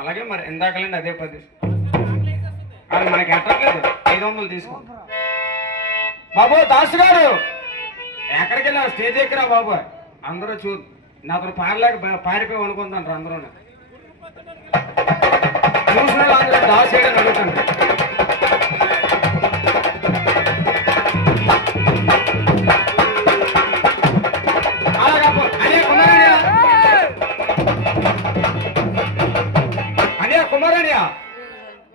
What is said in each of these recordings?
అలాగే మరి ఇందాకలండి అదే 10 అది మనకి ఎట్టట్లేదు 500 తీసుకో బాబు. దాసు గారు ఎక్కడికి వెళ్ళా స్టేజ్ ఎక్కరా బాబు. అందరూ నాతో పారిపోయి అనుకుంటాను. అందరూ చూసిన అందరూ దాసు చేయడం అడుగుతాను.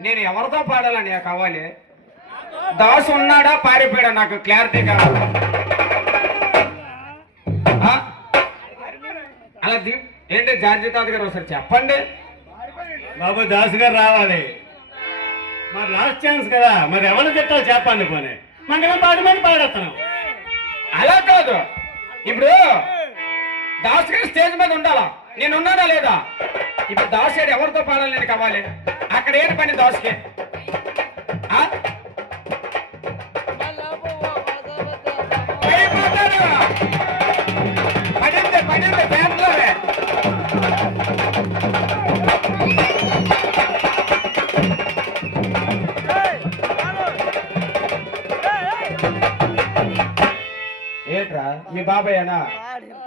నేను ఎవరితో పాడాలని కావాలి? దాసు ఉన్నాడా పారిపోయాడా నాకు క్లారిటీ కావాలి. అలా ఏంటి జార్జి తాత గారు ఒకసారి చెప్పండి బాబు. దాసు గారు రావాలి. మరి లాస్ట్ ఛాన్స్ కదా, మరి ఎవరు తిట్టాలి చెప్పండి. పోనీ మంగళం పాడమని పాడేస్తున్నాం. అలా కాదు, ఇప్పుడు దాసు గారు స్టేజ్ మీద ఉండాలా, నేను ఉన్నానా లేదా? ఇప్పుడు దాసు గారు ఎవరితో పాడాలి నేను కావాలి? అక్కడ ఏంటి పని దాసుకి? పడింది పడింది ఫ్యాన్లోనే. ఏంట్రా మీ బాబాయ్నా?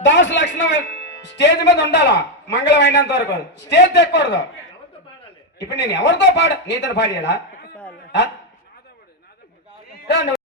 దాసు లక్షణం స్టేజ్ మీద ఉండాలా, మంగళం అయినంత వరకు స్టేజ్ తెక్కకూడదు. ఇప్పుడు నేను ఎవరితో నీతో పాడేలా?